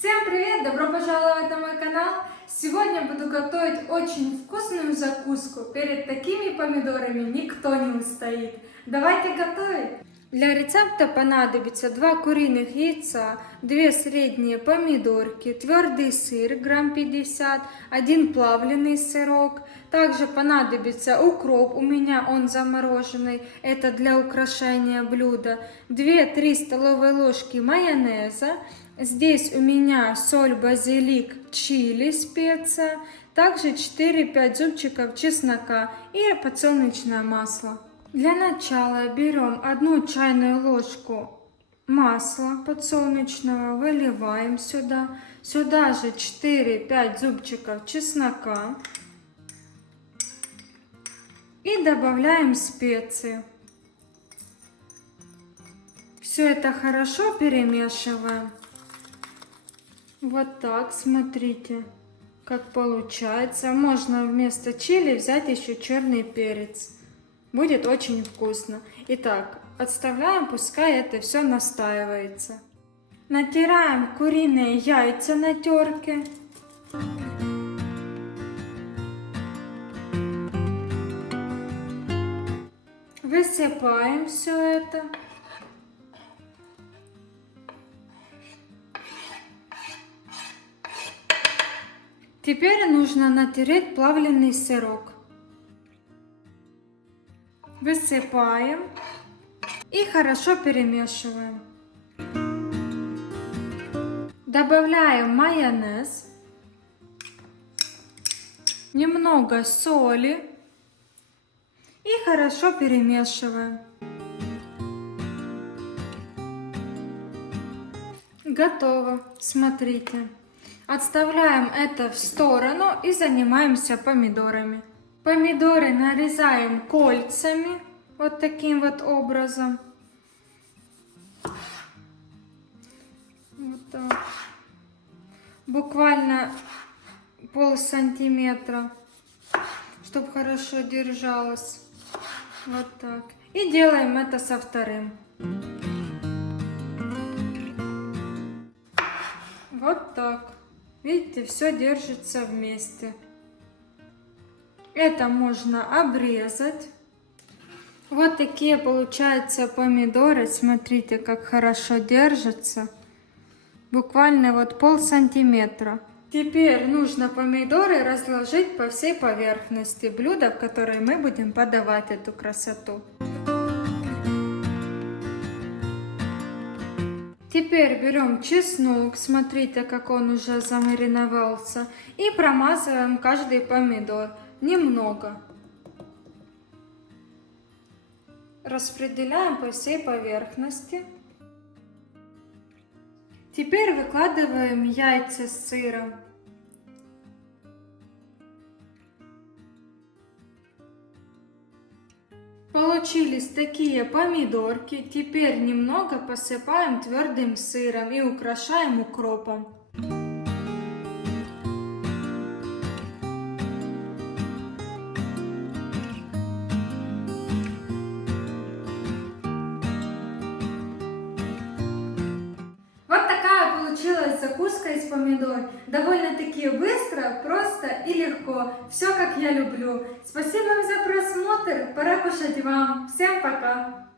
Всем привет! Добро пожаловать на мой канал! Сегодня буду готовить очень вкусную закуску. Перед такими помидорами никто не устоит. Давайте готовить! Для рецепта понадобится 2 куриных яйца, 2 средние помидорки, твердый сыр грамм 50, 1 плавленый сырок. Также понадобится укроп, у меня он замороженный, это для украшения блюда. 2-3 столовые ложки майонеза. Здесь у меня соль, базилик, чили, специя. Также 4-5 зубчиков чеснока и подсолнечное масло. Для начала берем одну чайную ложку масла подсолнечного, выливаем сюда. Сюда же 4-5 зубчиков чеснока. И добавляем специи. Все это хорошо перемешиваем. Вот так, смотрите, как получается. Можно вместо чили взять еще черный перец. Будет очень вкусно. Итак, отставляем, пускай это все настаивается. Натираем куриные яйца на терке. Высыпаем все это. Теперь нужно натереть плавленый сырок. Высыпаем и хорошо перемешиваем. Добавляем майонез, немного соли и хорошо перемешиваем. Готово. Смотрите. Отставляем это в сторону и занимаемся помидорами. Помидоры нарезаем кольцами, вот таким вот образом. Вот так. Буквально пол сантиметра, чтобы хорошо держалось. Вот так. И делаем это со вторым. Вот так. Видите, все держится вместе. Это можно обрезать. Вот такие получаются помидоры. Смотрите, как хорошо держатся. Буквально вот пол сантиметра. Теперь нужно помидоры разложить по всей поверхности блюда, в которое мы будем подавать эту красоту. Теперь берем чеснок, смотрите, как он уже замариновался, и промазываем каждый помидор немного. Распределяем по всей поверхности. Теперь выкладываем яйца с сыром. Получились такие помидорки. Теперь немного посыпаем твердым сыром и украшаем укропом. Помидор. Довольно-таки быстро, просто и легко. Все как я люблю. Спасибо вам за просмотр. Пора кушать вам. Всем пока.